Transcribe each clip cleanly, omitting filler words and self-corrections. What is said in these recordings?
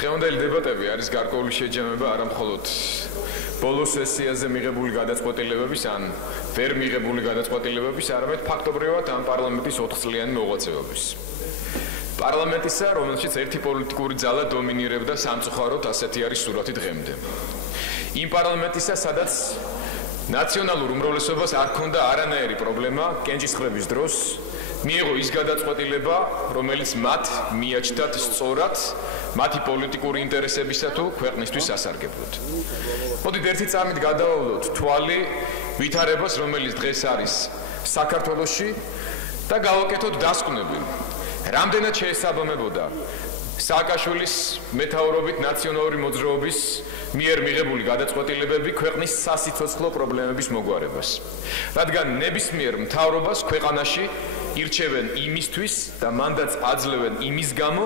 დღევანდელი დებატები არის გარკვეული შეჯამება არა მხოლოდ ბოლო სესიაზე მიღებული გადაწყვეტილებების ან ვერ მიღებული გადაწყვეტილებების, არამედ ფაქტობრივად ამ პარლამენტის 4 წლიანი მოღვაწეობის. პარლამენტისა, რომელშიც ერთი პოლიტიკური ძალა დომინირებდა სამწუხაროდ, ასეთი არის სურათი დღემდე. იმ პარლამენტისა, სადაც ნაციონალურ უმრავლესობას არ ჰქონდა არანაირი პრობლემა კენჭისყრების დროს მიიღო ის გადაწყვეტილება, რომელიც მათ მიაჩნდათ სწორად მათი პოლიტიკური ინტერესებისა თუ ქვეყნისთვის სასარგებლოდ. მოდით ერთი წამით გადავავლოთ თვალი ვითარებას, რომელიც დღეს არის საქართველოში და გავაკეთოთ დასკვნები. რამდენად შეესაბამებოდა სააკაშვილის მეთაურობით ნაციონალური მოძრაობის მიერ მიღებული გადაწყვეტილებები ქვეყნის სასიცოცხლო პრობლემების მოგვარებას. რადგან ნებისმიერ მთავრობას ქვეყანაში ირჩევენ იმისთვის და მანდატს აძლევენ იმის გამო,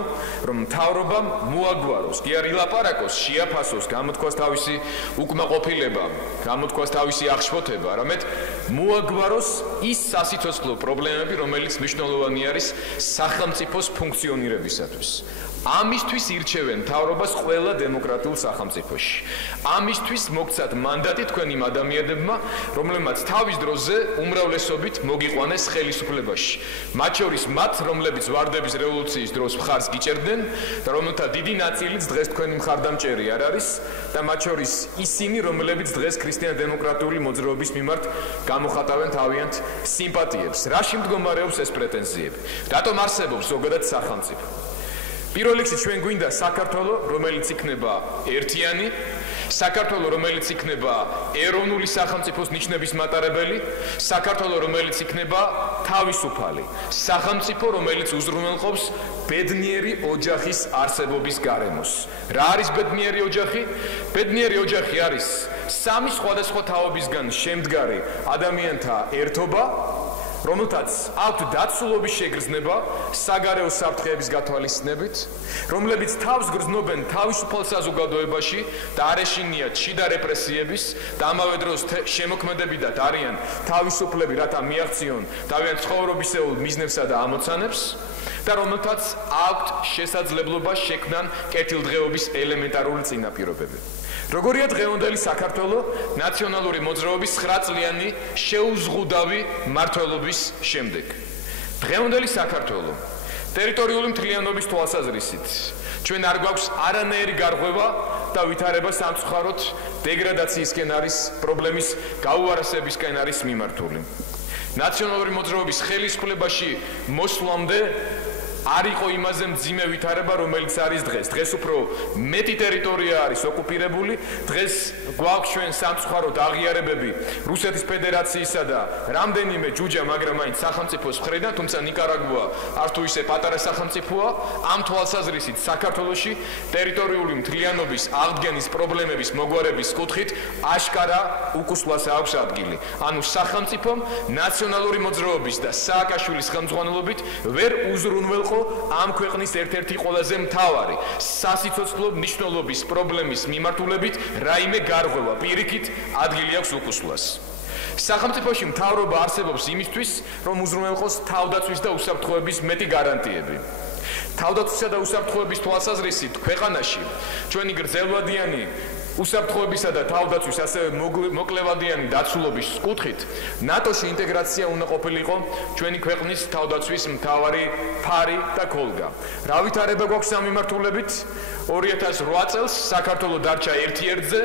რომ მთავრობამ მოაგვაროს, კი არ ილაპარაკოს, შეაფასოს, გამოთქვას თავისი უკმაყოფილება, გამოთქვას თავისი აღშფოთება, არამედ მოაგვაროს ის სასიცოცხლო პრობლემები, რომელიც მნიშვნელოვანი არის სახელმწიფოს ფუნქციონირებისათვის. ამისთვის ირჩევენ მთავრობას ყველა დემოკრატიულ სახელმწიფოში. ამისთვის მოგცათ მანდატი თქვენ იმ ადამიანებმა, რომლებმაც თავის დროზე უმრავლესობით მოგიყვანეს ხელისუფლებაში. მათ შორის მათ, რომლებიც ვარდების რევოლუციის დროს მხარს გიჭერდნენ და რომელთა დიდი ნაწილიც დღეს თქვენი მხარდამჭერი არ არის და მათ შორის ისინი, რომლებიც დღეს ქრისტიან-დემოკრატიული მოძრაობის მიმართ გამოხატავენ თავიანთ სიმპათიებს. რაში მდგომარეობს ეს პრეტენზიები? რატომ არსებობს ზოგადად სახელმწიფო? პირველ რიგში ჩვენ გვინდა საქართველო, რომელიც იქნება ერთიანი, საქართველო, რომელიც იქნება ეროვნული სახელმწიფოს ნიშნების მატარებელი, საქართველო, რომელიც იქნება თავისუფალი, სახელმწიფო, რომელიც უზრუნველყოფს ბედნიერი ოჯახის არსებობის გარემოს. რა არის ბედნიერი ოჯახი? ბედნიერი ოჯახი არის სამი სხვადასხვა თაობისგან შემდგარი ადამიანთა ერთობა, რომელთაც აქვთ დაცულობის შეგრძნება საგარეო საფრთხეების გათვალისწინებით, რომლებიც თავს გრძნობენ თავისუფალ საზოგადოებაში და არ ეშინიათ შიდა რეპრესიების და ამავე დროს შემოქმედებიდან არიან თავისუფლები, რათა მიაღწიონ თავიანთ ცხოვრებისეულ მიზნებსა და ამოცანებს და რომელთაც აქვთ შესაძლებლობა შექმნან კეთილდღეობის ელემენტარული წინაპირობები. როგორია დღევანდელი საქართველო ნაციონალური მოძრაობის 9 წლიანი შეუზღუდავი მმართველობის შემდეგ. დღევანდელი საქართველო ტერიტორიული მთლიანობის თვალსაზრისით ჩვენ არ გვაქვს არანაირი გარღვევა და ვითარება სამწუხაროდ დეგრადაციისკენ არის პრობლემის გაუარესებისკენ არის მიმართული. ნაციონალური მოძრაობის ხელისუფლებაში მოსვლამდე არ იყო იმაზე მძიმე ვითარება, რომელიც არის დღეს. დღეს უფრო მეტი ტერიტორია არის ოკუპირებული, დღეს გვაქვს ჩვენ სამწუხაროდ აღიარებები რუსეთის ფედერაციისა და რამდენიმე ჯუჯა, მაგრამ მაინც სახელმწიფოს მხრიდან, თუმცა ნიკარაგუა არ თუ ისე პატარა სახელმწიფოა, ამ თვალსაზრისით საქართველოში ტერიტორიული მთლიანობის აღდგენის პრობლემების მოგვარების კუთხით აშკარა უკუსლას აქვს ადგილი. ანუ სახელმწიფომ ნაციონალური მოძრაობის და სააკაშვილის ხელმძღვანელობით ვერ უზრუნველყო ამ ქვეყნის ერთ-ერთი ყველაზე მთავარი სასიცოცხლო მნიშვნელობის პრობლემის მიმართულებით რაიმე გარღვევა, პირიქით ადგილი აქვს უკუსლას. სახელმწიფოში მთავრობა არსებობს იმისთვის, რომ უზრუნველყოს თავდაცვის და უსაფრთხოების მეტი გარანტიები. თავდაცვისა და უსაფრთხოების თვალსაზრისით ქვეყანაში ჩვენი გრძელვადიანი უსაფრთხოებისა და თავდაცვის ასევე მოკლევადიანი დაცულობის კუთხით ნატოში ინტეგრაცია უნდა ყოფილიყო ჩვენი ქვეყნის თავდაცვის მთავარი ფარი და ქოლგა. რა ვითარება გვაქვს ამ მიმართულებით? 2008 წელს საქართველო დარჩა ერთი ერთზე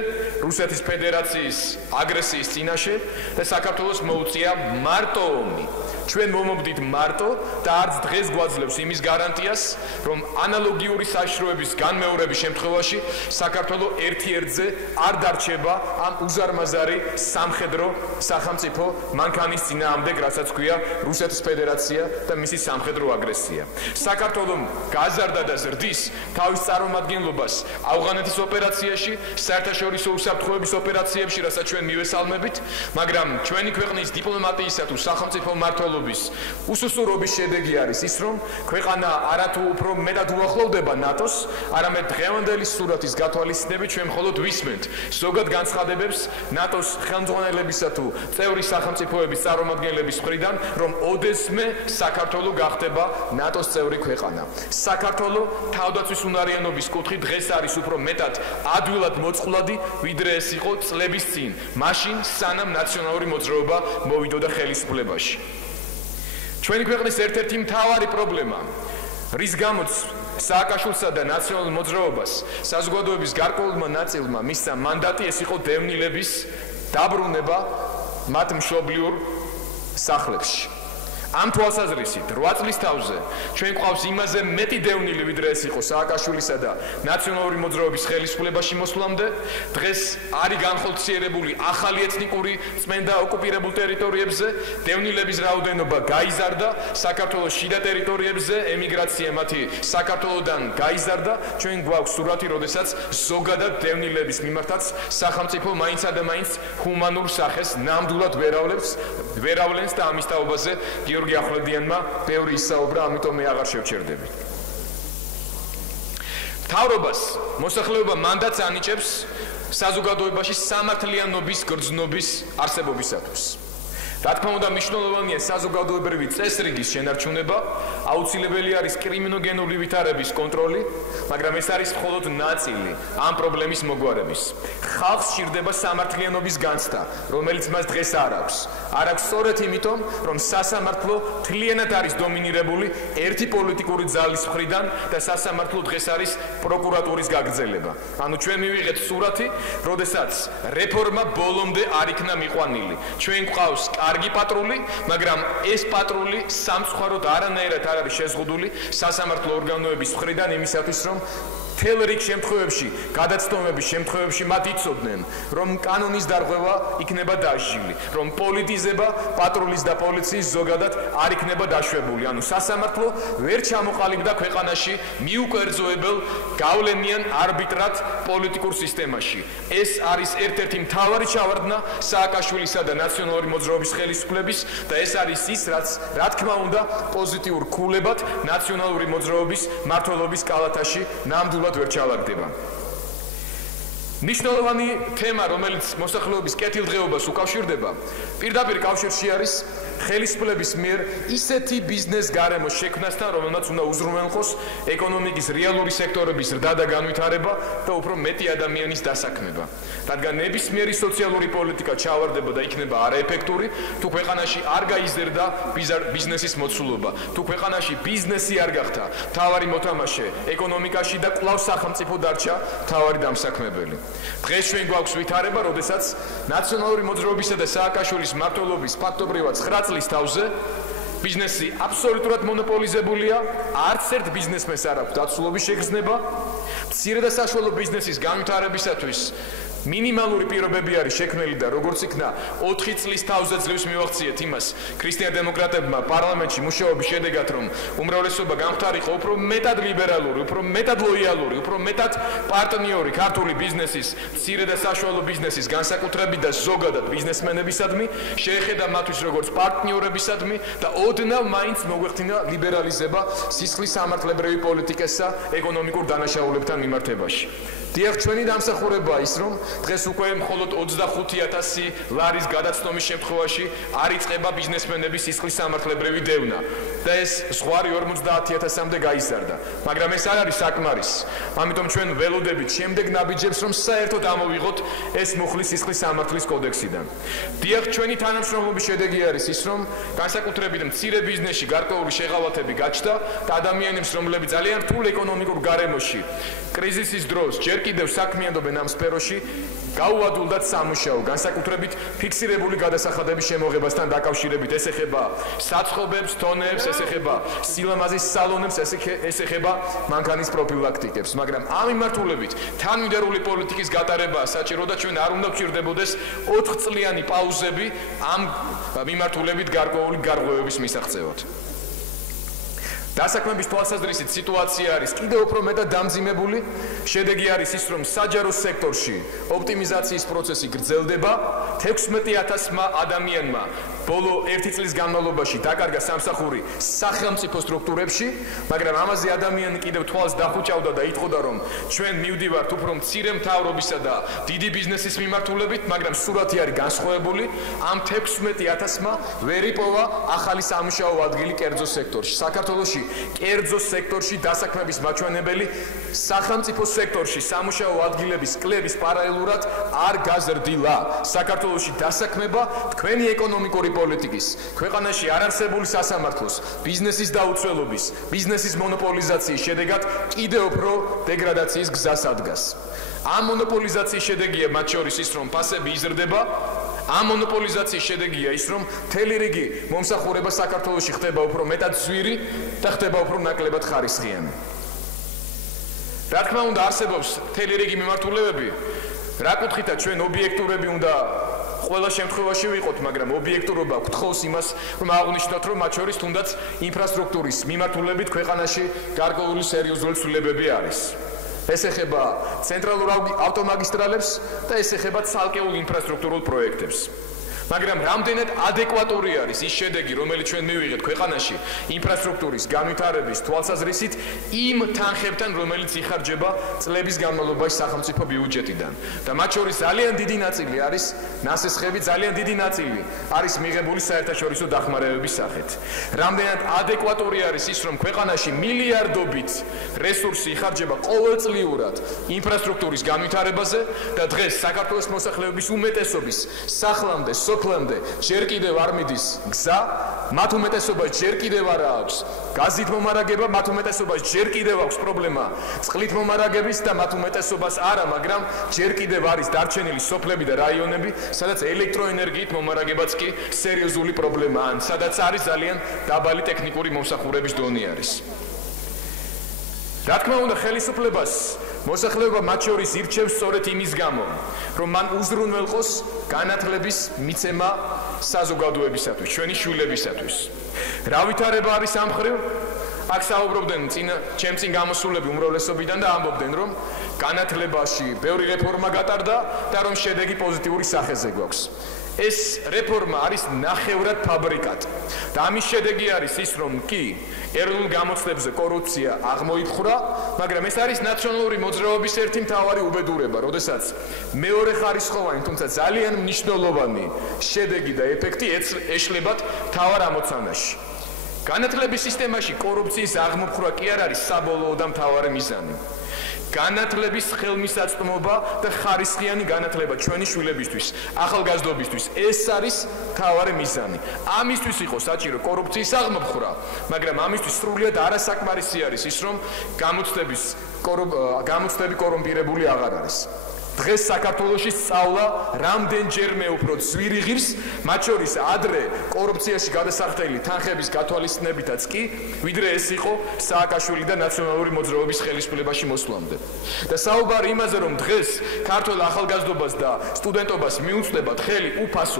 რუსეთის ფედერაციის აგრესიის წინაშე და საქართველოს მოუწია მარტო ომი. ჩვენ მომობდით მარტო და არც დღეს გვაძლევს იმის გარანტიას, რომ ანალოგიური საშიშროების განმეორების შემთხვევაში საქართველო ერთი ერთზე არ დარჩება ამ უზარმაზარი სამხედრო სახელმწიფო მანქანის წინააღმდეგ, რასაც ქვია რუსეთის ფედერაცია და მისი სამხედრო აგრესია. საქართველომ გაზარდა და ზრდის თავის წარმომადგენლობას ავღანეთის ოპერაციაში, საერთაშორისო უსაფრთხოების ოპერაციებში, რასაც ჩვენ მივესალმებით, მაგრამ ჩვენი ქვეყნის დიპლომატიისა თუ სახელმწიფო მმართველობის მმართველობის უსუსურობის შედეგი არის ის, რომ ქვეყანა არათუ უფრო მეტად უახლოვდება ნატოს, არამედ დღევანდელი სურათის გათვალისწინებით ჩვენ მხოლოდ ვისმენთ ზოგად განცხადებებს ნატოს ხელმძღვანელებისა თუ წევრი სახელმწიფოების წარმომადგენლების მხრიდან, რომ ოდესმე საქართველო გახდება ნატოს წევრი ქვეყანა. საქართველო თავდაცვის უნარიანობის კუთხით დღეს არის უფრო მეტად ადვილად მოწყვლადი, ვიდრე ეს იყო წლების წინ, მაშინ სანამ ნაციონალური მოძრაობა მოვიდოდა ხელისუფლებაში. ჩვენი ქვეყნის ერთ-ერთი მთავარი პრობლემა, რის გამოც სააკაშვილსა და ნაციონალურ მოძრაობას საზოგადოების გარკვეულმა ნაწილმა მისცა მანდატი, ეს იყო დევნილების დაბრუნება მათ მშობლიურ სახლებში. ამ თვალსაზრისით 8 წლის თავზე ჩვენ გვყავს იმაზე მეტი დევნილი, ვიდრე ეს იყო სააკაშვილისა და ნაციონალური მოძრაობის ხელისუფლებაში მოსვლამდე. დღეს არის განხორციელებული ახალი ეთნიკური წმენდა ოკუპირებულ ტერიტორიებზე, დევნილების რაოდენობა გაიზარდა, საქართველოს შიდა ტერიტორიებზე ემიგრაცია მათი საქართველოდან გაიზარდა. ჩვენ გვაქვს სურათი, როდესაც ზოგადად დევნილების მიმართაც სახელმწიფო მაინცა და მაინც ჰუმანურ სახეს ნამდვილად ვერავლენს და ამის თაობაზე გიორგი ახვლედიანმა ბევრი ისაუბრა, ამიტომ მე აღარ შევჩერდები. მთავრობას მოსახლეობა მანდატს ანიჭებს საზოგადოებაში სამართლიანობის გრძნობის არსებობისათვის. რა თქმა უნდა, მნიშვნელოვანია საზოგადოებრივი წესრიგის შენარჩუნება, აუცილებელი არის კრიმინოგენური ვითარების კონტროლი, მაგრამ ეს არის მხოლოდ ნაწილი ამ პრობლემის მოგვარების. ხალხს სჭირდება სამართლიანობის განცდა, რომელიც მას დღეს არ აქვს. არ აქვს სწორედ იმიტომ, რომ სასამართლო მთლიანად არის დომინირებული ერთი პოლიტიკური ძალის მხრიდან და სასამართლო დღეს არის პროკურატურის გაგრძელება. ანუ ჩვენ მივიღეთ სურათი, როდესაც რეფორმა ბოლომდე არ იქნა მიყვანილი. ჩვენ გვყავს კარგი პატრული, მაგრამ ეს პატრული სამწუხაროდ არანაირად არ არის შეზღუდული სასამართლო ორგანოების მხრიდან იმისათვის, რომ მთელ რიგ შემთხვევებში, გადაცდომების შემთხვევებში მათ იცოდნენ, რომ კანონის დარღვევა იქნება დასჯილი, რომ პოლიტიზება პატრულის და პოლიციის ზოგადად არ იქნება დაშვებული. ანუ სასამართლო ვერ ჩამოყალიბდა ქვეყანაში მიუკერძოებელ გავლენიან არბიტრად პოლიტიკურ სისტემაში. ეს არის ერთ-ერთი მთავარი ჩავარდნა სააკაშვილისა და ნაციონალური მოძრაობის ხელისუფლების და ეს არის ის, რაც რა თქმა უნდა პოზიტიურ ქულებად ნაციონალური მოძრაობის მმართველობის კალათაში ნამდვილად ვერ ჩალაგდება. მნიშვნელოვანი თემა, რომელიც მოსახლეობის კეთილდღეობას უკავშირდება, პირდაპირ კავშირში არის ხელისუფლების მიერ ისეთი ბიზნეს გარემოს შექმნასთან, რომელმაც უნდა უზრუნველყოს ეკონომიკის რეალური სექტორების ზრდა და განვითარება და უფრო მეტი ადამიანის დასაქმება. რადგან ნებისმიერი სოციალური პოლიტიკა ჩავარდება და იქნება არაეფექტური, თუ ქვეყანაში არ გაიზრდა ბიზნესის მოცულობა, თუ ქვეყანაში ბიზნესი არ გახდა მთავარი მოთამაშე ეკონომიკაში და კვლავ სახელმწიფო დარჩა მთავარი დამსაქმებელი. დღეს ჩვენ გვაქვს ვითარება, როდესაც ნაციონალური მოძრაობისა და სააკაშვილის მმართველობის ფაქტობრივად 9 წლის თავზე ბიზნესი აბსოლუტურად მონოპოლიზებულია, არც ერთ ბიზნესმენს არ აქვს დაცულობის შეგრძნება, მცირე და საშუალო ბიზნესის განვითარებისათვის მინიმალური პირობები არის შექმნილი და როგორც იქნა 4 წლის თავზე ძლივს მივახციეთ იმას ქრისტიან-დემოკრატებმა პარლამენტში მუშაობის შედეგად, რომ უმრავლესობა გამختარიყო უფრო მეტად ლიბერალური, უფრო მეტად ლოიალური, უფრო მეტად პარტნიორი ქართული ბიზნესის, მცირე და საშუალო ბიზნესის განსაკუთრებით და ზოგადად ბიზნესმენებისადმი, შეეხედა მათთვის როგორც პარტნიორებისადმი და ოდნავ მაინც მოგვეხდინა ლიბერალიზება სისხლის სამართლებრივი პოლიტიკისა ეკონომიკურ დანაშაულებთან მიმართებაში. დიახ, ჩვენი დამსახურებაა ის, რომ დღეს უკვე მხოლოდ 25,000 ლარის გადაცდომის შემთხვევაში არ იწყება ბიზნესმენების სისხლის სამართლებრივი დევნა და ეს ზღვარი 50,000-მდე გაიზარდა. მაგრამ ეს არ არის საკმარისი. ამიტომ ჩვენ ველოდებით შემდეგ ნაბიჯებს, რომ საერთოდ ამოვიღოთ ეს მუხლის სისხლის სამართლის კოდექსიდან. დიახ, ჩვენი თანამშრომლობის შედეგი არის ის, რომ განსაკუთრებით მცირე ბიზნესში გარკვეული შეღავათები გაჩნდა და ადამიანებს, რომლებიც ძალიან რთულ ეკონომიკურ გარემოში კრიზისის დროს ჯერ კიდევ საქმიანობენ ამ სფეროში, გაუადვილდათ სამუშაო, განსაკუთრებით ფიქსირებული გადასახადების შემოღებასთან დაკავშირებით. ეს ეხება საცხობებს, თონებს, ეს ეხება სილამაზის სალონებს, ეს ეხება მანქანის პროფილაქტიკებს. მაგრამ ამ მიმართულებით თანმიმდევრული პოლიტიკის გატარება საჭირო და ჩვენ არ უნდა გვჭირდებოდეს 4 წლიანი პაუზები ამ მიმართულებით გარკვეული გარღვევების მისაღწევად. დასაქმების თვალსაზრისით სიტუაცია არის კიდევ უფრო მეტად დამძიმებული. შედეგი არის ის, რომ საჯარო სექტორში ოპტიმიზაციის პროცესი გრძელდება, 16,000 ადამიანმა ბოლო 1 წლის განმავლობაში დაკარგა სამსახური სახელმწიფო სტრუქტურებში, მაგრამ ამაზე ადამიანი კიდევ თვალს დახუჭავდა და იტყოდა, რომ ჩვენ მივდივართ უფრო მცირე მთავრობისა და დიდი ბიზნესის მიმართულებით, მაგრამ სურათი არის განსხვავებული. ამ 16,000-მა ვერ იპოვა ახალი სამუშაო ადგილი კერძო სექტორში. საქართველოში კერძო სექტორში დასაქმების მაჩვენებელი სახელმწიფო სექტორში სამუშაო ადგილების კლების პარალელურად არ გაზრდილა. საქართველოში დასაქმება თქვენი ეკონომიკური პოლიტიკის, ქვეყანაში არარსებული სასამართლოს, ბიზნესის დაუცველობის, ბიზნესის მონოპოლიზაციის შედეგად კიდევ უფრო დეგრადაციის გზას ადგას. ამ მონოპოლიზაციის შედეგია მათ შორის ის, რომ ფასები იზრდება, ამ მონოპოლიზაციის შედეგია ის, რომ მთელი რიგი მომსახურება საქართველოში ხდება უფრო მეტად ძვირი და ხდება უფრო ნაკლებად ხარისხიანი. რა თქმა უნდა, არსებობს მთელი რიგი მიმართულებები, რა კუთხითაც ჩვენ ობიექტურები უნდა ყველა შემთხვევაში ვიყოთ, მაგრამ ობიექტურობა გთხოვს იმას, რომ აღვნიშნოთ, რომ მათ შორის თუნდაც ინფრასტრუქტურის მიმართულებით ქვეყანაში გარკვეული სერიოზული ცვლილებები არის. ეს ეხება ცენტრალურ ავტომაგისტრალებს და ეს ეხება ცალკეულ ინფრასტრუქტურულ პროექტებს. მაგრამ რამდენად ადეკვატური არის ის შედეგი, რომელიც ჩვენ მივიღეთ ქვეყანაში ინფრასტრუქტურის განვითარების თვალსაზრისით იმ თანხებთან, რომელიც იხარჯება წლების განმავლობაში სახელმწიფო ბიუჯეტიდან. და მათ შორის ძალიან დიდი ნაწილი არის ნასესხები, ძალიან დიდი ნაწილი არის მიღებული საერთაშორისო დახმარებების სახით. რამდენად ადეკვატური არის ის, რომ ქვეყანაში მილიარდობით რესურსი იხარჯება ყოველწლიურად ინფრასტრუქტურის განვითარებაზე და დღეს საქართველოს მოსახლეობის უმეტესობის სახლამდე სოფლამდე ჯერ კიდევ არ მიდის გზა, მათ უმეტესობას ჯერ კიდევ არ აქვს გაზით მომარაგება, მათ უმეტესობას ჯერ კიდევ აქვს პრობლემა წყლით მომარაგების და მათ უმეტესობას არა, მაგრამ ჯერ კიდევ არის დარჩენილი სოფლები და რაიონები, სადაც ელექტროენერგიით მომარაგებაც კი სერიოზული პრობლემაა, ან სადაც არის ძალიან დაბალი ტექნიკური მომსახურების დონე არის. რა თქმა უნდა, ხელისუფლებას მოსახლეობა მათ შორის ირჩევს სწორედ იმის გამო, რომ მან უზრუნველყოს განათლების მიცემა საზოგადოებისათვის, ჩვენი შვილებისათვის. რა ვითარება არის ამ მხრივ? აქ საუბრობდნენ ჩემ წინ გამოსულები უმრავლესობიდან და ამბობდნენ, რომ განათლებაში ბევრი რეფორმა გატარდა და რომ შედეგი პოზიტიური სახეზე გვაქვს. ეს რეფორმა არის ნახევრად ფაბრიკატ. და ამის შედეგი არის ის, რომ კი ეროვნულ გამოცდებზე კორუფცია აღმოიფხვრა, მაგრამ ეს არის ნაციონალური მოძრაობის ერთი მთავარი უბედურება, როდესაც მეორე ხარისხოვანი, თუმცა ძალიან მნიშვნელოვანი შედეგი და ეფექტი ეშლებათ მთავარ ამოცანაში. განათლების სისტემაში კორუფციის აღმოფხვრა კი არ არის საბოლოო და მთავარი მიზანი. განათლების ხელმისაწვდომობა და ხარისხიანი განათლება ჩვენი შვილებისთვის, ახალგაზრდობისთვის, ეს არის მთავარი მიზანი. ამისთვის იყო საჭირო კორუფციის აღმოფხვრა, მაგრამ ამისთვის სრულიად არასაკმარისი არის ის, რომ გამოცდები კორუმპირებული აღარ არის. დღეს საქართველოში სწავლა რამდენჯერმე უფრო ძვირი ღირს, მათ შორის ადრე კორუფციაში გადასახდელი თანხების გათვალისწინებითაც კი, ვიდრე ეს იყო სააკაშვილი და ნაციონალური მოძრაობის ხელისუფლებაში მოსვლამდე. და საუბარი იმაზე, რომ დღეს ქართველ ახალგაზრდობას და სტუდენტობას მიუწვდებათ ხელი უფასო,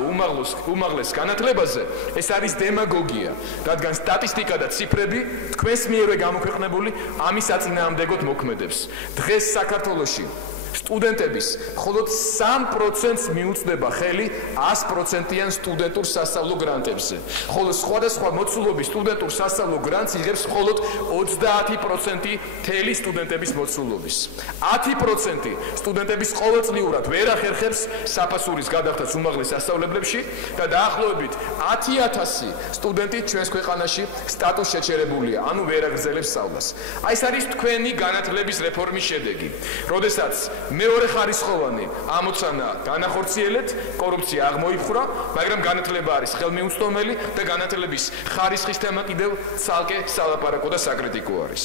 უმაღლეს განათლებაზე, ეს არის დემაგოგია, რადგან სტატისტიკა და ციფრები თქვენს მიერვე გამოქვეყნებული ამის აწინააღმდეგოდ მოქმედებს. დღეს საქართველოში სტუდენტების მხოლოდ 3%-ს მიუწვდება ხელი 100%-იან სტუდენტურ სასწავლო გრანტებზე, ხოლო სხვადასხვა მოცულობის სტუდენტურ სასწავლო გრანტს იღებს მხოლოდ 30% მთელი სტუდენტების მოცულობის. 10% სტუდენტების ყოველწლიურად ვერ ახერხებს საფასურის გადახდას უმაღლეს სასწავლებლებში და დაახლოებით 10,000 სტუდენტი ჩვენს ქვეყანაში სტატუს შეჩერებულია, ანუ ვერ აგრძელებს სწავლას. აი ეს არის თქვენი განათლების რეფორმის შედეგი, როდესაც მეორე ხარისხოვანი ამოცანა განახორციელეთ, კორუფცია აღმოიფხვრა, მაგრამ განათლება არის ხელმიუწვდომელი და განათლების ხარისხის თემა კიდევ ცალკე სალაპარაკო და საკრიტიკო არის.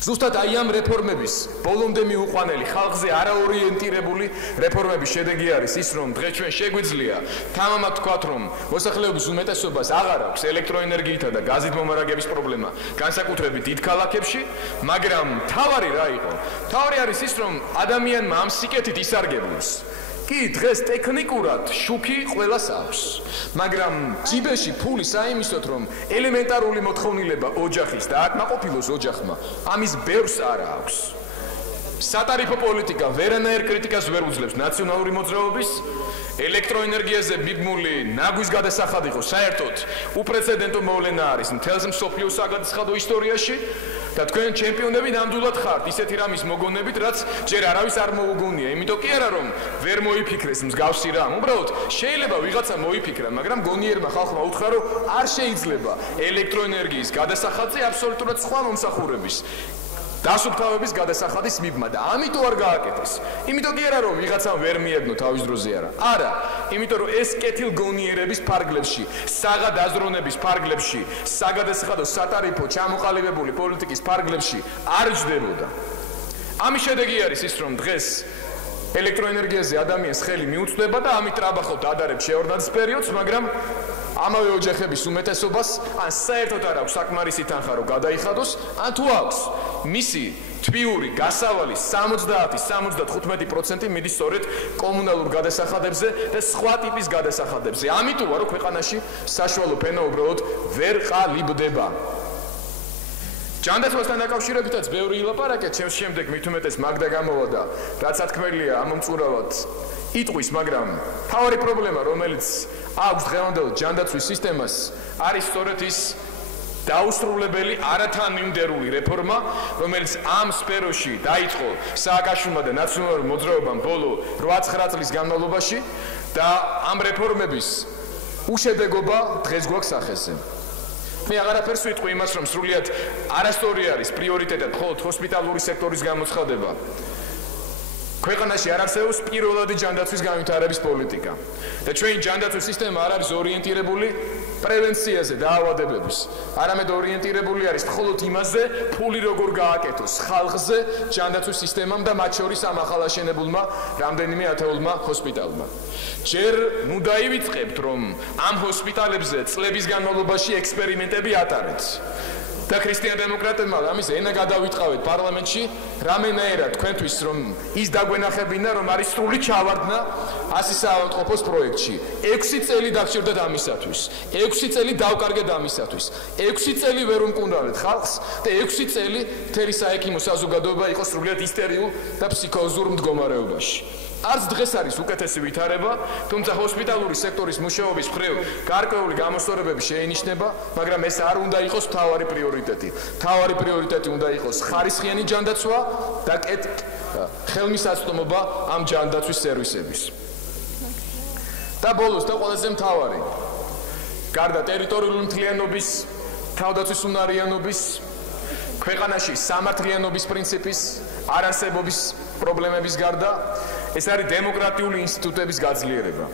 ზუსტად აი ამ რეფორმების ბოლომდე მიუყვანელი ხალხზე არაორიენტირებული რეფორმების შედეგი არის ის, რომ დღეს ჩვენ შეგვიძლია თამამად ვთქვათ, რომ მოსახლეობის უმეტესობას აღარ აქვს ელექტროენერგიითა და გაზით მომარაგების პრობლემა, განსაკუთრებით დიდ ქალაქებში, მაგრამ მთავარი რა იყო? მთავარი არის ის, რომ ადამიანმა ამ სიკეთით ისარგებლოს. კი, დღეს ტექნიკურად შუქი ყველას აქვს, მაგრამ ჯიბეში ფული საიმისოდ, რომ ელემენტარული მოთხოვნილება ოჯახის და აკმაყოფილოს ოჯახმა, ამის ბევრს არ აქვს. სატარიფო პოლიტიკა ვერანაირ კრიტიკას ვერ უძლებს ნაციონალური მოძრაობის, ელექტროენერგიაზე მიბმული ნაგვის გადასახადი იყო საერთოდ უპრეცედენტო მოვლენა არის მთელს მსოფლიოს საგადასახადო ისტორიაში და თქვენ ჩემპიონები ნამდვილად ხართ ისეთი რამის მოგონებით, რაც ჯერ არავის არ მოუგონია, იმიტომ კი არა რომ ვერ მოიფიქრეს მსგავსი რამ. უბრალოდ შეიძლება ვიღაცა მოიფიქრა, მაგრამ გონიერმა ხალხმა უთხრა, რომ არ შეიძლება ელექტროენერგიის გადასახადზე აბსოლუტურად სხვა მომსახურების დასუფთავების გადასახადის მიბმა და ამიტომ არ გააკეთეს. იმიტომ კი არა რომ ვიღაცამ ვერ მიეგნო თავის დროზე არა. არა, იმიტომ რომ ეს კეთილგონიერების ფარგლებში, საღად აზროვნების ფარგლებში, საგადასახადო სატარიფო ჩამოყალიბებული პოლიტიკის ფარგლებში არ ჯდებოდა. ამის შედეგი არის ის, რომ დღეს ელექტროენერგიაზე ადამიანს ხელი მიუწვდება და ამით ტრაბახობთ ადარებს შეორდაძის პერიოდს, მაგრამ ამავე ოჯახების უმეტესობას ან საერთოდ არ აქვს საკმარისი თანხა რომ გადაიხადოს, ან თუ აქვს მისი თვიური გასავალი 70-75% მიდის სწორედ კომუნალურ გადასახადებზე და სხვა ტიპის გადასახადებზე. ამიტომა რომ ქვეყანაში საშუალო ფენა უბრალოდ ვერ ყალიბდება. ჯანდაცვასთან დაკავშირებითაც ბევრი ილაპარაკეთ, ჩემს შემდეგ მით უმეტეს მაგდა გამოვა და რაც თქმელია ამომწურავად იტყვის, მაგრამ თავარი პრობლემა, რომელიც აქვს დღევანდელ ჯანდაცვის სისტემას, არის სწორედ ის დაუსრულებელი არათანმიმდევრული რეფორმა, რომელიც ამ სფეროში დაიწყო სააკაშვილმა და ნაციონალურ მოძრაობამ ბოლო 8-9 წლის განმავლობაში და ამ რეფორმების უშედეგობა დღეს გვაქვს სახეზე. მე აღარაფერს ვიტყვი იმას, რომ სრულიად არასწორი არის პრიორიტეტად მხოლოდ ჰოსპიტალური სექტორის გამოცხადება. ქვეყანაში არ არსებობს პირველადი ჯანდაცვის განვითარების პოლიტიკა და ჩვენი ჯანდაცვის სისტემა არ არის ორიენტირებული პრევენციაზე და დაავადებების, არამედ ორიენტირებული არის მხოლოდ იმაზე, ფული როგორ გააკეთოს ხალხზე, ჯანდაცვის სისტემამ და მათ შორის ამ ახალაშენებულმა რამდენიმე ათეულმა ჰოსპიტალმა. ჯერ ნუ დაივიწყებთ, რომ ამ ჰოსპიტალებზე წლების განმავლობაში ექსპერიმენტები ატარეთ. და ქრისტიან-დემოკრატებმა ამის ენა გადავიტყავეთ პარლამენტში, რამენაერად თქვენთვის რომ ის დაგვენახებინა, რომ არის სრული ჩავარდნა 100 საავადმყოფოს პროექტში. 6 წელი დაგჭირდათ ამისათვის. 6 წელი დავკარგეთ ამისათვის. 6 წელი ვერ უმკურნალეთ ხალხს და 6 წელი მთელი საექიმო საზოგადოება იყო სრულიად ისტერიულ და ფსიქოზურ მდგომარეობაში. არც დღეს არის უკეთესი ვითარება, თუმცა ჰოსპიტალური სექტორის მუშაობის მხრივ გარკვეული გამოსწორებები შეინიშნება, მაგრამ ეს არ უნდა იყოს მთავარი პრიორიტეტი. მთავარი პრიორიტეტი უნდა იყოს ხარისხიანი ჯანდაცვა და ხელმისაწვდომობა ამ ჯანდაცვის სერვისების. და ბოლოს და ყველაზე მთავარი, გარდა ტერიტორიული მთლიანობის, თავდაცვის უნარიანობის, ქვეყანაში სამართლიანობის პრინციპის არარსებობის პრობლემების გარდა ეს არის დემოკრატიული ინსტიტუტების გაძლიერება.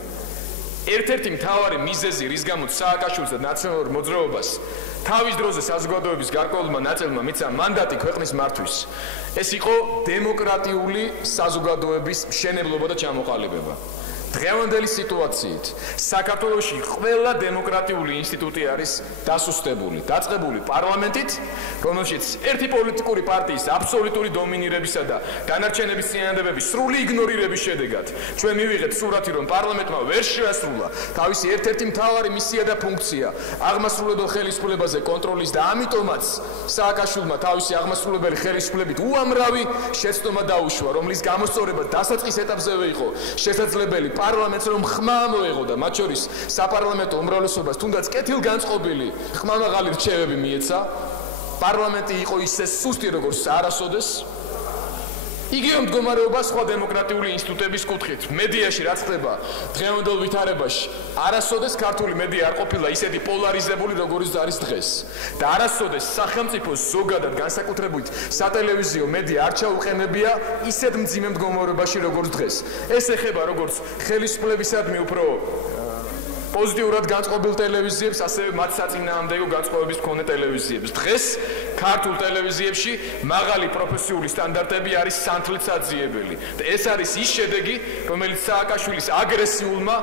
ერთ-ერთი მთავარი მიზეზი, რის გამოც სააკაშვილს და ნაციონალურ მოძრაობას თავის დროზე საზოგადოების გარკვეულმა ნაწილმა მიცა მანდატი ქვეყნის მართვის, ეს იყო დემოკრატიული საზოგადოების მშენებლობა და ჩამოყალიბება. დღევანდელი სიტუაციით საქართველოში ყველა დემოკრატიული ინსტიტუტი არის დასუსტებული, დაწყებული პარლამენტით, რომელშიც ერთი პოლიტიკური პარტიის აბსოლუტური დომინირებისა და დანარჩენების წინადადებების სრული იგნორირების შედეგად ჩვენ მივიღეთ სურათი, რომ პარლამენტმა ვერ შეასრულა თავისი ერთ-ერთი მთავარი მისია და ფუნქცია აღმასრულებელ ხელისუფლებაზე კონტროლის და ამიტომაც სააკაშვილმა თავისი აღმასრულებელი ხელისუფლებით უამრავი შეცდომა დაუშვა, რომლის გამოსწორება დასაწყის ეტაპზევე იყო შესაძლებელი პარლამენტს რომ ხმა მოეღო და მათ შორის საპარლამენტო უმრავლესობას თუნდაც კეთილგანწყობილი ხმამაღალი რჩევები მიეცა, პარლამენტი იყო ისე სუსტი როგორც არასოდეს. იგივე მდგომარეობა სხვა დემოკრატიული ინსტიტუტების კუთხით. მედიაში რაც ხდება დღევანდელ ვითარებაში, არასოდეს ქართული მედია არ ყოფილა ისეთი პოლარიზებული, როგორც არის დღეს. და არასოდეს სახელმწიფოს ზოგადად განსაკუთრებით სატელევიზიო მედია არ ჩაუყენებია ისეთ მძიმე მდგომარეობაში, როგორც დღეს. ეს ეხება როგორც ხელისუფლებისადმი უფრო პოზიტიურად განწყობილ ტელევიზიებს, ასევე მათ საწინააღმდეგო განწყობების მქონე ტელევიზიებს. დღეს ქართულ ტელევიზიებში მაღალი პროფესიული სტანდარტები არის სანთლით საძიებელი. და ეს არის ის შედეგი, რომელიც სააკაშვილის აგრესიულმა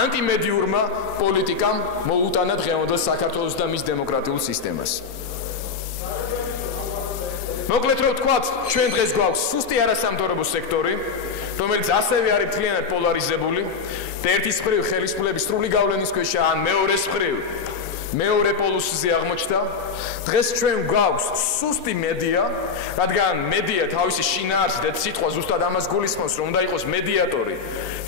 ანტიმედიურმა პოლიტიკამ მოუტანა დღევანდელ საქართველოს და მის დემოკრატიულ სისტემას. მოკლედ რომ ვთქვათ, ჩვენ დღეს გვაქვს სუსტი არასამთავრობო სექტორი, რომელიც ასევე არის მთლიანად პოლარიზებული და ერთის მხრივ ხელისუფლების სრული გავლენის ქვეშ ან მეორეს მხრივ მეორე პოლუსზე აღმოჩნდა დღეს ჩვენ გვაქვს სუსტი მედია, რადგან მედია თავისი შინაარსით სიტყვა ზუსტად ამას გულისხმობს, რომ უნდა იყოს მედიატორი.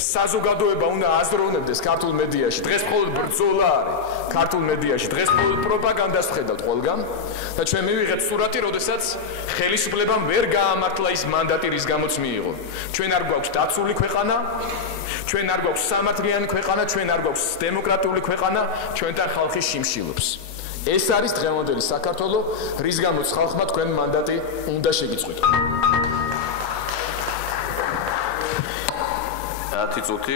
საზოგადოება უნდა აზროვნებდეს ქართულ მედიაში. დღეს მხოლოდ ბრძოლა არის ქართულ მედიაში. დღეს მხოლოდ პროპაგანდას ვხედავთ ყველგან და ჩვენ მივიღეთ სურათი, როდესაც ხელისუფლებამ ვერ გაამართლა ის მანდატი, რის გამოც მიიღო. ჩვენ არ გვაქვს დაცული ქვეყანა, ჩვენ არ გვაქვს სამართლიანი ქვეყანა, ჩვენ არ გვაქვს დემოკრატიული ქვეყანა, ჩვენთან ხალხი შიმშილობს. ეს არის დღევანდელი საქართველო, რის გამოც ხალხმა თქვენ მანდატი უნდა შეგიწყვიტონ. 10 წუთი